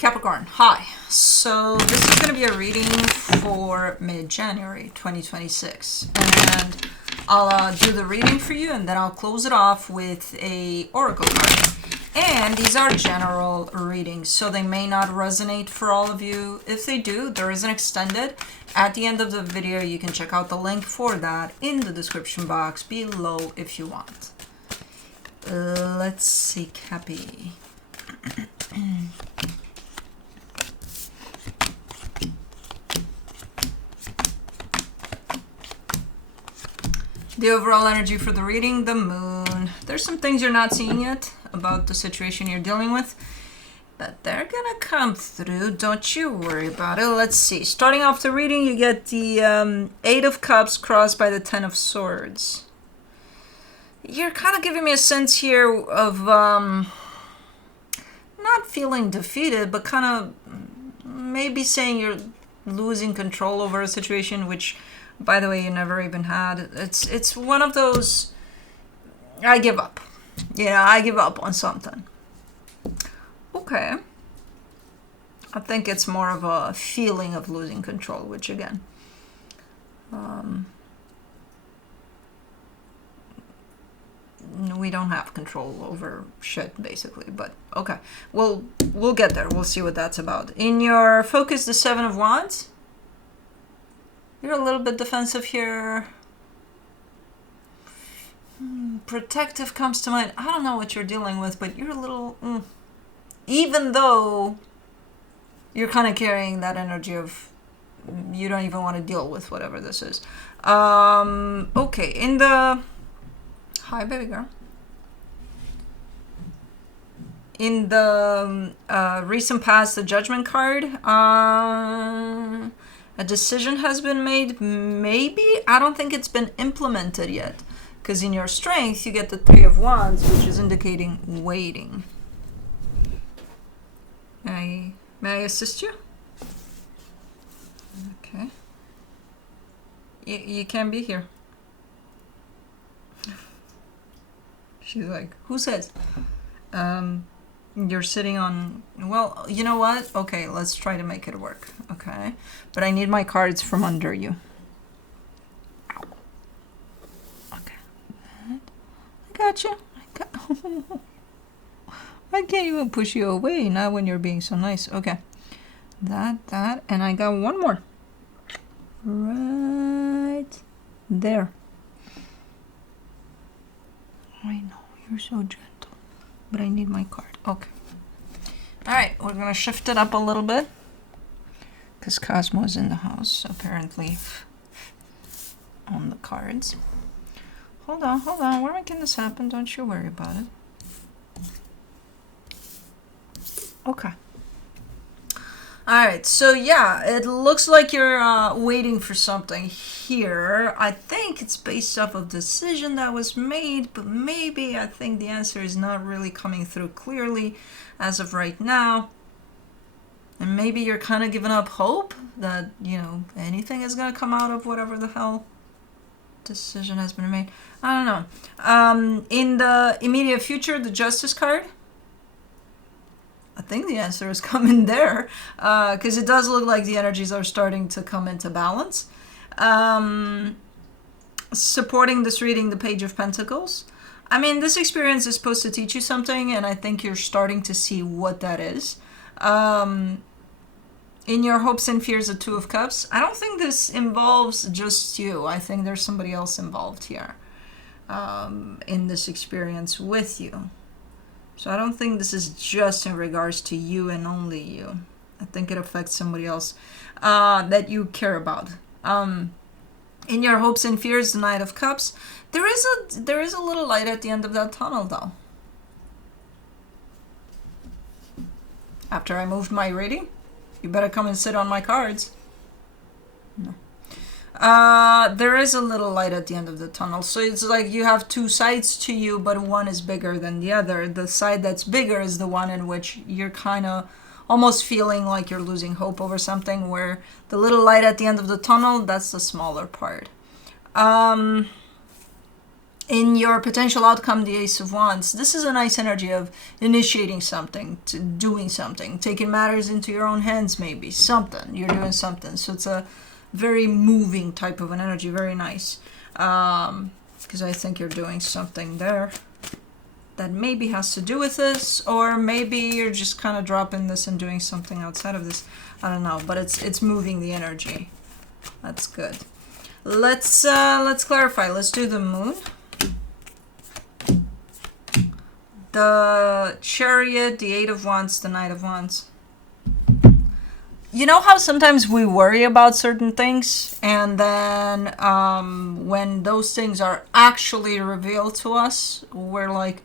Capricorn, hi. So this is going to be a reading for mid-January 2026. And I'll do the reading for you, and then I'll close it off with a oracle card. And these are general readings, so they may not resonate for all of you. If they do, there is an extended. At the end of the video, you can check out the link for that in the description box below if you want. Let's see, Cappy. The overall energy for the reading, the moon. There's some things you're not seeing yet about the situation you're dealing with, but they're gonna come through. Don't you worry about it. Let's see. Starting off the reading, you get the 8 of Cups crossed by the 10 of Swords. You're kind of giving me a sense here of not feeling defeated, but kind of maybe saying you're losing control over a situation, which, by the way, you never even had. It's one of those, I give up. Yeah, I give up on something. Okay. I think it's more of a feeling of losing control, which again, we don't have control over shit, basically, but okay. We'll get there. We'll see what that's about. In your focus, the 7 of Wands. You're a little bit defensive here. Protective comes to mind. I don't know what you're dealing with, but you're a little... Even though you're kind of carrying that energy of you don't even want to deal with whatever this is. Okay, in the... Hi, baby girl. In the recent past, the Judgment card... a decision has been made, maybe. I don't think it's been implemented yet. Because in your strength, you get the 3 of Wands, which is indicating waiting. May I assist you? Okay. You can be here. She's like, who says? You're sitting on... Well, you know what? Okay, let's try to make it work. Okay. But I need my cards from under you. Okay. I got you. I can't even push you away, not when you're being so nice. Okay. That, and I got one more. Right there. I know, you're so gentle. But I need my card. Okay. Alright, we're going to shift it up a little bit. Because Cosmo is in the house, apparently, on the cards. Hold on. We're making this happen. Don't you worry about it. Okay. Alright, so yeah, it looks like you're waiting for something here. I think it's based off of decision that was made, but maybe I think the answer is not really coming through clearly as of right now. And maybe you're kind of giving up hope that, you know, anything is going to come out of whatever the hell decision has been made. I don't know. In the immediate future, the Justice card. I think the answer is coming there, because it does look like the energies are starting to come into balance. Supporting this reading, the Page of Pentacles. I mean, this experience is supposed to teach you something, and I think you're starting to see what that is. In your hopes and fears, the 2 of Cups. I don't think this involves just you. I think there's somebody else involved here in this experience with you. So I don't think this is just in regards to you and only you. I think it affects somebody else that you care about. In your hopes and fears, the Knight of Cups. There is a little light at the end of that tunnel, though. After I moved my reading, you better come and sit on my cards. No. There is a little light at the end of the tunnel. So it's like you have two sides to you, but one is bigger than the other. The side that's bigger is the one in which you're kind of almost feeling like you're losing hope over something, where the little light at the end of the tunnel, that's the smaller part. In your potential outcome, the Ace of Wands, this is a nice energy of initiating something, to doing something, taking matters into your own hands, maybe something. You're doing something. So it's a very moving type of an energy. Very nice. Because I think you're doing something there that maybe has to do with this, or maybe you're just kind of dropping this and doing something outside of this. I don't know, but it's moving the energy. That's good. Let's clarify. Let's do the Moon. The Chariot, the Eight of Wands, the Knight of Wands. You know how sometimes we worry about certain things, and then when those things are actually revealed to us, we're like,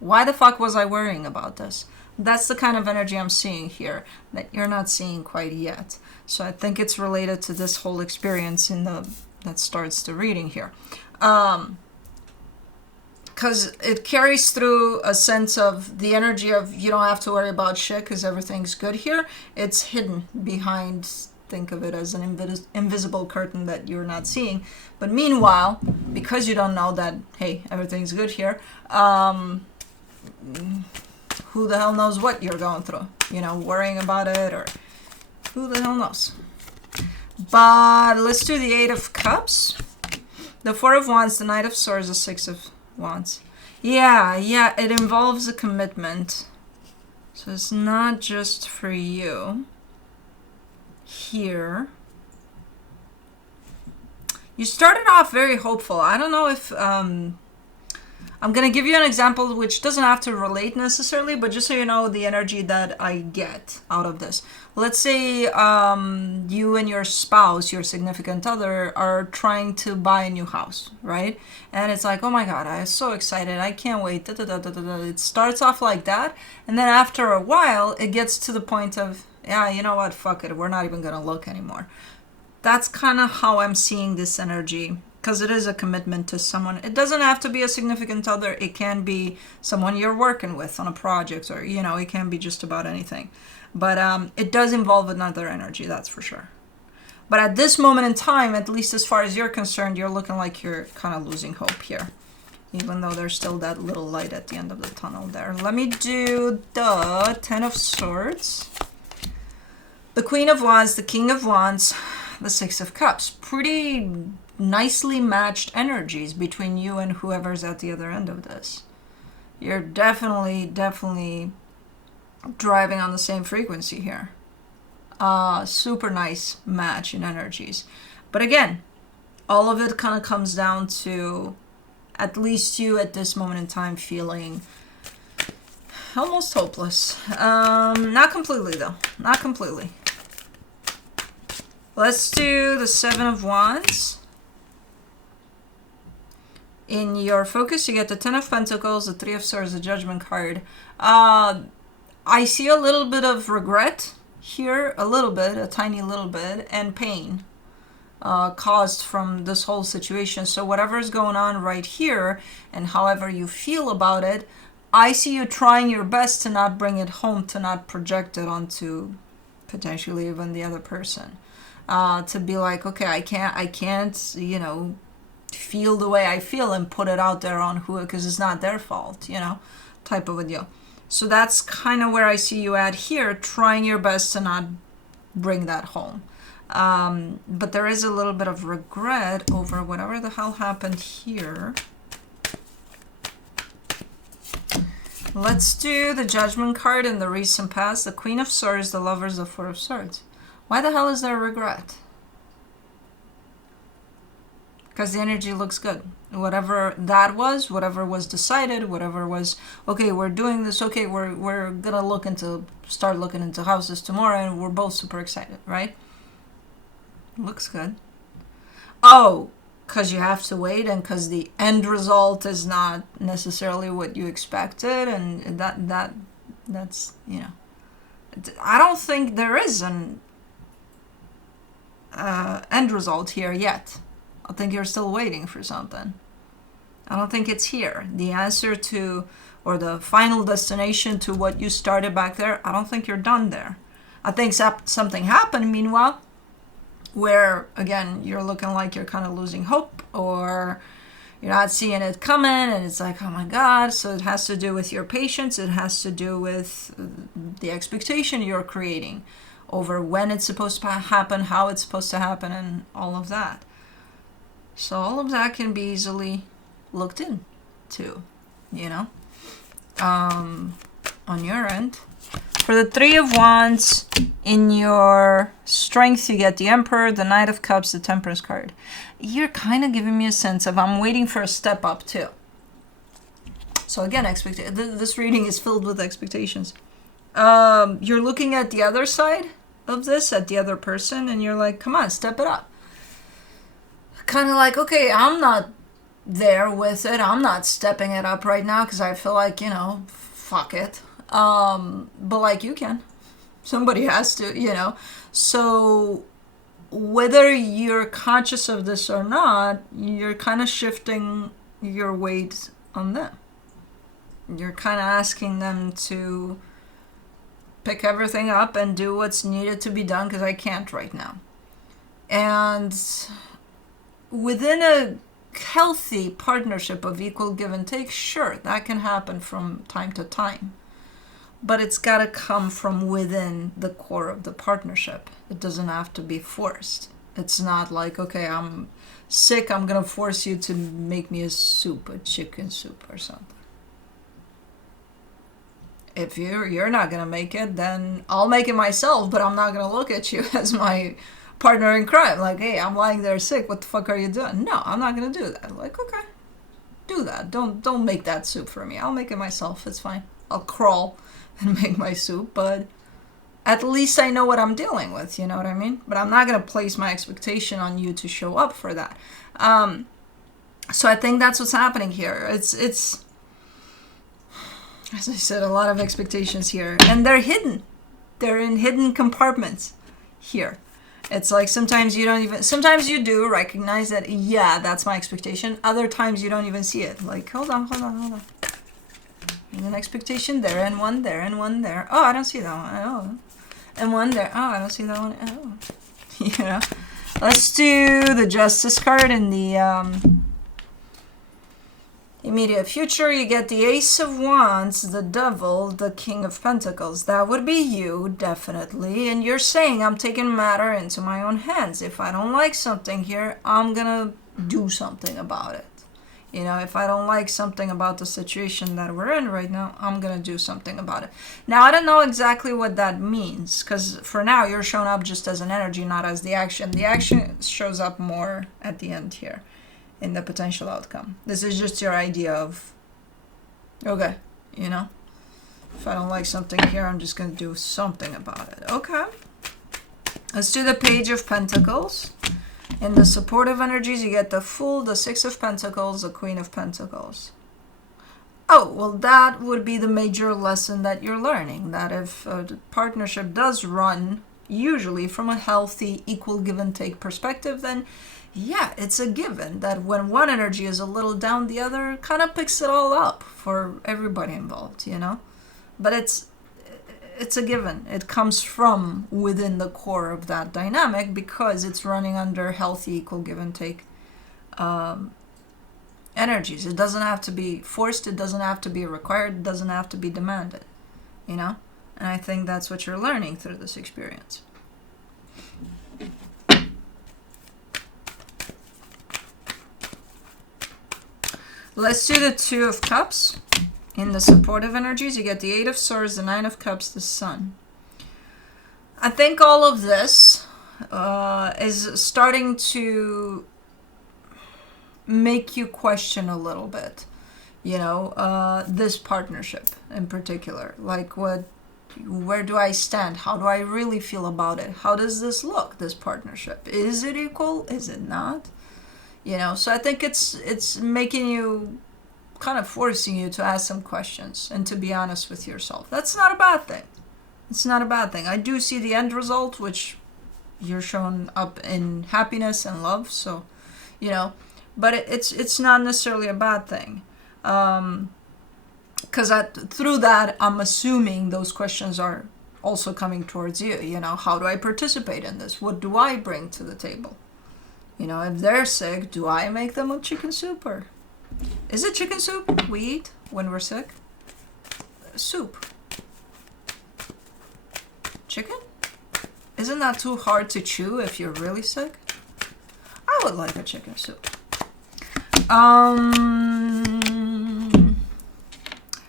why the fuck was I worrying about this? That's the kind of energy I'm seeing here that you're not seeing quite yet. So I think it's related to this whole experience that starts the reading here. Because it carries through a sense of the energy of you don't have to worry about shit because everything's good here. It's hidden behind, think of it as an invisible curtain that you're not seeing. But meanwhile, because you don't know that, hey, everything's good here, who the hell knows what you're going through? You know, worrying about it, or who the hell knows? But let's do the Eight of Cups, the Four of Wands, the Knight of Swords, the Six of Wands. Yeah, it involves a commitment. So it's not just for you. Here. You started off very hopeful. I don't know if... I'm going to give you an example which doesn't have to relate necessarily, but just so you know the energy that I get out of this. Let's say you and your spouse, your significant other, are trying to buy a new house, right? And it's like, oh my God, I'm so excited. I can't wait. Da, da, da, da, da, da. It starts off like that. And then after a while, it gets to the point of, yeah, you know what? Fuck it. We're not even going to look anymore. That's kind of how I'm seeing this energy. Because it is a commitment to someone. It doesn't have to be a significant other. It can be someone you're working with on a project, or, you know, it can be just about anything. But it does involve another energy, that's for sure. But at this moment in time, at least as far as you're concerned, you're looking like you're kind of losing hope here. Even though there's still that little light at the end of the tunnel there. Let me do the Ten of Swords, the Queen of Wands, the King of Wands, the Six of Cups. Pretty nicely matched energies between you and whoever's at the other end of this. You're definitely driving on the same frequency here. Super nice match in energies. But again, all of it kind of comes down to at least you at this moment in time feeling almost hopeless. Not completely though. Not completely. Let's do the Seven of Wands. In your focus, you get the Ten of Pentacles, the Three of Swords, the Judgment card. I see a little bit of regret here, a tiny little bit, and pain caused from this whole situation. So whatever is going on right here, and however you feel about it, I see you trying your best to not bring it home, to not project it onto potentially even the other person. To be like, okay, I can't, you know, feel the way I feel and put it out there on who, because it's not their fault, you know, type of a deal. So that's kind of where I see you at here, trying your best to not bring that home. But there is a little bit of regret over whatever the hell happened here. Let's do the Judgment card in the recent past, the Queen of Swords, the Lovers, the Four of Swords. Why the hell is there regret? Because the energy looks good. Whatever that was, whatever was decided, whatever was, okay, we're doing this, okay, we're gonna start looking into houses tomorrow, and we're both super excited, right? Looks good. Oh, because you have to wait, and because the end result is not necessarily what you expected, and that's, you know, I don't think there is an end result here yet. I think you're still waiting for something. I don't think it's here. The answer to, or the final destination to what you started back there, I don't think you're done there. I think something happened meanwhile, where, again, you're looking like you're kind of losing hope, or You're not seeing it coming, and it's like, oh my God. So it has to do with your patience. It has to do with the expectation you're creating over when it's supposed to happen, how it's supposed to happen, and all of that. So all of that can be easily looked into, you know, on your end. For the Three of Wands, in your Strength, you get the Emperor, the Knight of Cups, the Temperance card. You're kind of giving me a sense of I'm waiting for a step up too. So again, this reading is filled with expectations. You're looking at the other side of this, at the other person, and you're like, come on, step it up. Kind of like, okay, I'm not there with it. I'm not stepping it up right now because I feel like, you know, fuck it. But like, you can. Somebody has to, you know. So whether you're conscious of this or not, you're kind of shifting your weight on them. You're kind of asking them to pick everything up and do what's needed to be done because I can't right now. And within a healthy partnership of equal give and take, sure, that can happen from time to time. But it's got to come from within the core of the partnership. It doesn't have to be forced. It's not like, okay, I'm sick, I'm going to force you to make me a soup, a chicken soup or something. If you're not going to make it, then I'll make it myself, but I'm not going to look at you as my partner in crime. Like, hey, I'm lying there sick, what the fuck are you doing? No, I'm not going to do that. Like, okay, do that. Don't make that soup for me. I'll make it myself. It's fine. I'll crawl and make my soup, but at least I know what I'm dealing with, you know what I mean? But I'm not going to place my expectation on you to show up for that. So I think that's what's happening here. It's as I said, a lot of expectations here, and they're hidden. They're in hidden compartments here. It's like sometimes you do recognize that, yeah, that's my expectation. Other times you don't even see it. Like, hold on. And an expectation there, and one there, and one there. Oh, I don't see that one. Oh. And one there. Oh, I don't see that one. Oh. You know. Let's do the Justice card in the immediate future. You get the Ace of Wands, the Devil, the King of Pentacles. That would be you, definitely. And you're saying, I'm taking matter into my own hands. If I don't like something here, I'm gonna do something about it. You know, if I don't like something about the situation that we're in right now, I'm going to do something about it. Now, I don't know exactly what that means, because for now, you're showing up just as an energy, not as the action. The action shows up more at the end here in the potential outcome. This is just your idea of, okay, you know, if I don't like something here, I'm just going to do something about it. Okay. Let's do the Page of Pentacles. In the supportive energies, you get the Fool, the Six of Pentacles, the Queen of Pentacles. Oh, well, that would be the major lesson that you're learning. That if a partnership does run, usually from a healthy, equal give and take perspective, then yeah, it's a given that when one energy is a little down, the other kind of picks it all up for everybody involved, you know? But it's a given. It comes from within the core of that dynamic because it's running under healthy, equal give and take energies. It doesn't have to be forced. It doesn't have to be required. It doesn't have to be demanded, you know? And I think that's what you're learning through this experience. Let's do the Two of Cups. In the supportive energies, you get the Eight of Swords, the Nine of Cups, the Sun. I think all of this is starting to make you question a little bit, you know, this partnership in particular. Like, where do I stand? How do I really feel about it? How does this look, this partnership? Is it equal? Is it not? You know, so I think it's making you, kind of forcing you to ask some questions and to be honest with yourself. That's not a bad thing. It's not a bad thing. I do see the end result, which you're showing up in happiness and love, so, you know, but it's not necessarily a bad thing. Because through that, I'm assuming those questions are also coming towards you. You know, how do I participate in this? What do I bring to the table? You know, if they're sick, do I make them a chicken soup or Is it chicken soup we eat when we're sick? Soup. Chicken? Isn't that too hard to chew if you're really sick? I would like a chicken soup.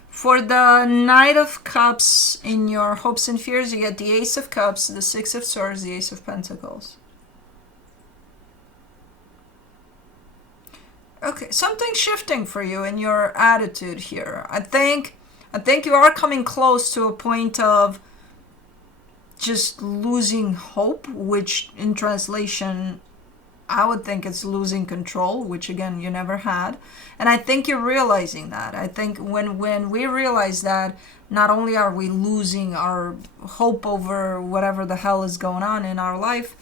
For the Knight of Cups in your hopes and fears, you get the Ace of Cups, the Six of Swords, the Ace of Pentacles. Okay, something's shifting for you in your attitude here. I think you are coming close to a point of just losing hope, which in translation, I would think it's losing control, which again, you never had. And I think you're realizing that. I think when we realize that, not only are we losing our hope over whatever the hell is going on in our life,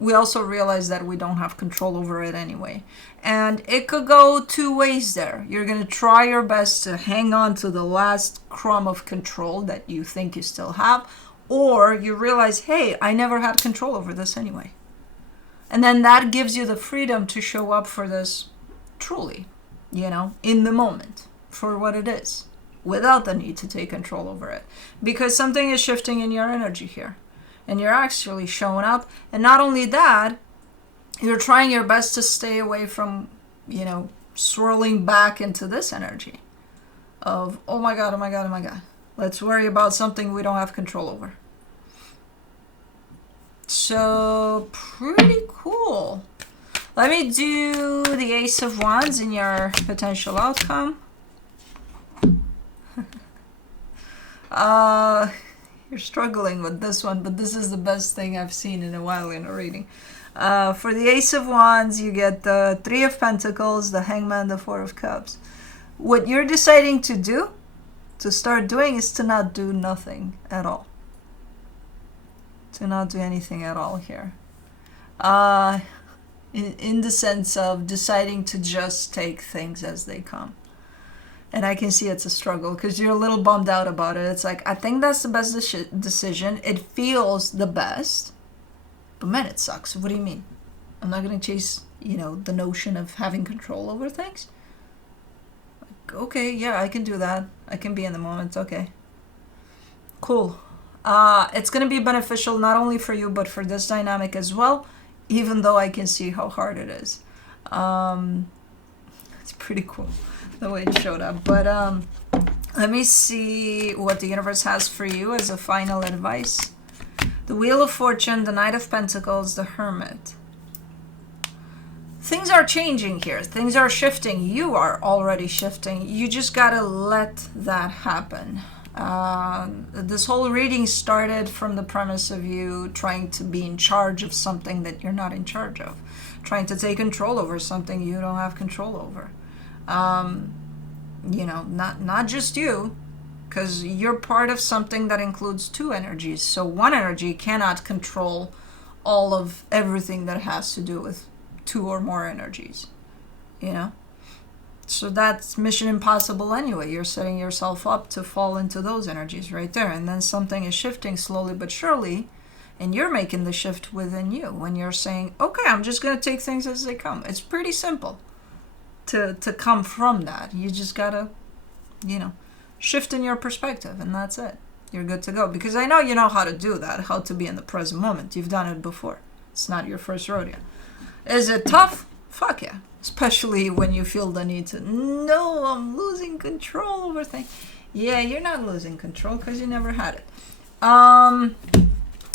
we also realize that we don't have control over it anyway. And it could go two ways there. You're going to try your best to hang on to the last crumb of control that you think you still have, or you realize, hey, I never had control over this anyway. And then that gives you the freedom to show up for this truly, in the moment, for what it is, without the need to take control over it. Because something is shifting in your energy here. And you're actually showing up. And not only that, you're trying your best to stay away from, swirling back into this energy of, oh my God, oh my God, oh my God. Let's worry about something we don't have control over. So, pretty cool. Let me do the Ace of Wands in your potential outcome. You're struggling with this one, but this is the best thing I've seen in a while in a reading. For the Ace of Wands, you get the Three of Pentacles, the Hangman, the Four of Cups. What you're deciding to do, to start doing, is to not do nothing at all. To not do anything at all here. In the sense of deciding to just take things as they come. And I can see it's a struggle because you're a little bummed out about it. It's like, I think that's the best decision. It feels the best. But man, it sucks. What do you mean? I'm not going to chase, the notion of having control over things? Like, okay, yeah, I can do that. I can be in the moment. Okay. Cool. It's going to be beneficial not only for you, but for this dynamic as well, even though I can see how hard it is. It's pretty cool the way it showed up. But let me see what the universe has for you as a final advice. The Wheel of Fortune, the Knight of Pentacles, the Hermit. Things are changing here. Things are shifting. You are already shifting. You just gotta let that happen. This whole reading started from the premise of you trying to be in charge of something that you're not in charge of. Trying to take control over something you don't have control over. Not just you, because you're part of something that includes two energies. So one energy cannot control all of everything that has to do with two or more energies, So that's mission impossible anyway. You're setting yourself up to fall into those energies right there. And then something is shifting slowly but surely, and you're making the shift within you when you're saying, okay, I'm just going to take things as they come. It's pretty simple to come from that. You just got to, shift in your perspective, and that's it. You're good to go. Because I know you know how to do that, how to be in the present moment. You've done it before. It's not your first rodeo. Is it tough? Fuck yeah. Especially when you feel the need to, no, I'm losing control over things. Yeah, you're not losing control because you never had it.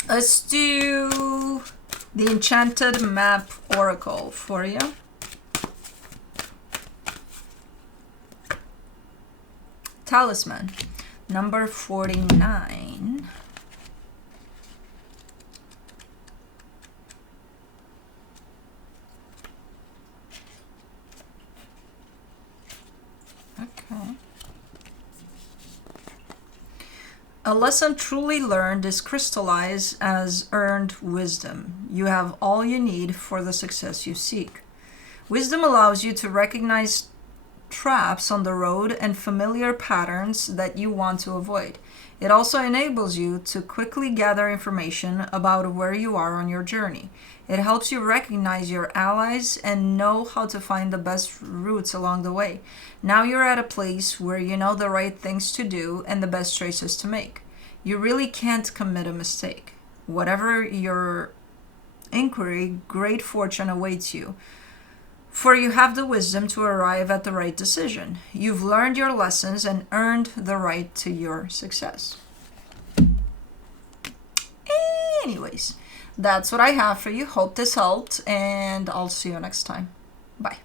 Let's do the Enchanted Map Oracle for you. Talisman, number 49. Okay. A lesson truly learned is crystallized as earned wisdom. You have all you need for the success you seek. Wisdom allows you to recognize traps on the road and familiar patterns that you want to avoid. It also enables you to quickly gather information about where you are on your journey. It helps you recognize your allies and know how to find the best routes along the way. Now you're at a place where you know the right things to do and the best choices to make. You really can't commit a mistake. Whatever your inquiry, great fortune awaits you. For you have the wisdom to arrive at the right decision. You've learned your lessons and earned the right to your success. Anyways, that's what I have for you. Hope this helped, and I'll see you next time. Bye.